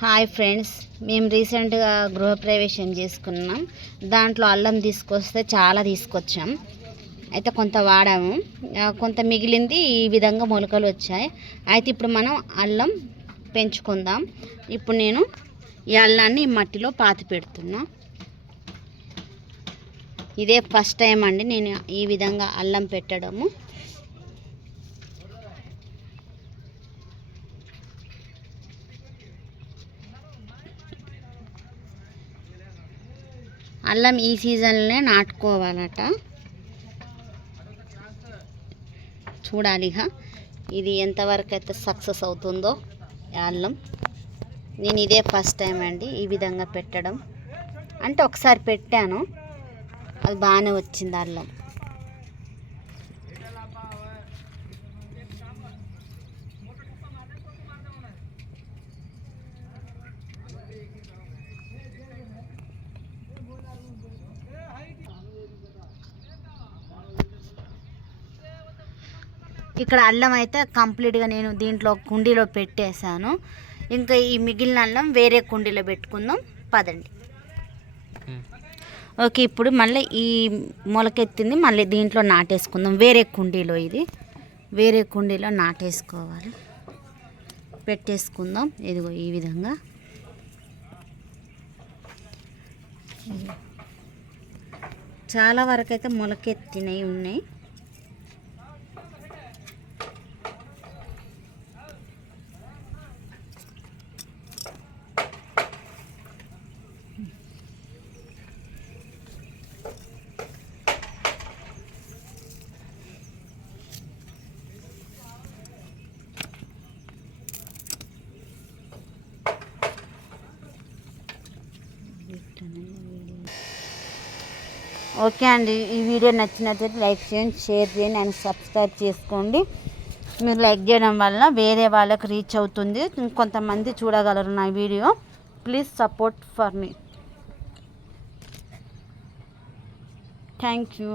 Hi friends, మేము రీసెంట్గా గృహప్రవేశం చేసుకున్నాం. దాంట్లో అల్లం తీసుకొస్తే చాలా తీసుకొచ్చాం. అయితే కొంత వాడాము, కొంత మిగిలింది. ఈ విధంగా మొలకలు వచ్చాయి. అయితే ఇప్పుడు మనం అల్లం పెంచుకుందాం. ఇప్పుడు నేను ఈ అల్లాన్ని మట్టిలో పాతి పెడుతున్నా. ఇదే ఫస్ట్ టైం అండి నేను ఈ విధంగా అల్లం పెట్టడము. అల్లం ఈ సీజన్లోనే నాటుకోవాలట. చూడాలిగా ఇది ఎంతవరకు అయితే సక్సెస్ అవుతుందో. అల్లం నేను ఇదే ఫస్ట్ టైం అండి ఈ విధంగా పెట్టడం. అంటే ఒకసారి పెట్టాను, అది బాగానే వచ్చింది అల్లం. ఇక్కడ అల్లం అయితే కంప్లీట్గా నేను దీంట్లో కుండీలో పెట్టేశాను. ఇంకా ఈ మిగిలిన అల్లం వేరే కుండీలో పెట్టుకుందాం పదండి. ఓకే, ఇప్పుడు మళ్ళీ ఈ మొలకెత్తింది మళ్ళీ దీంట్లో నాటేసుకుందాం. వేరే కుండీలో, ఇది వేరే కుండీలో నాటేసుకోవాలి. పెట్టేసుకుందాం. ఇదిగో ఈ విధంగా. చాలా వరకు అయితే మొలకెత్తినవి ఉన్నాయి. ఓకే అండి, ఈ వీడియో నచ్చినట్లయితే లైక్ చేయండి, షేర్ చేయండి అండ్ సబ్స్క్రైబ్ చేసుకోండి. మీరు లైక్ చేయడం వల్ల వేరే వాళ్ళకి రీచ్ అవుతుంది, కొంతమంది చూడగలరు నా video. Please support for me. Thank you.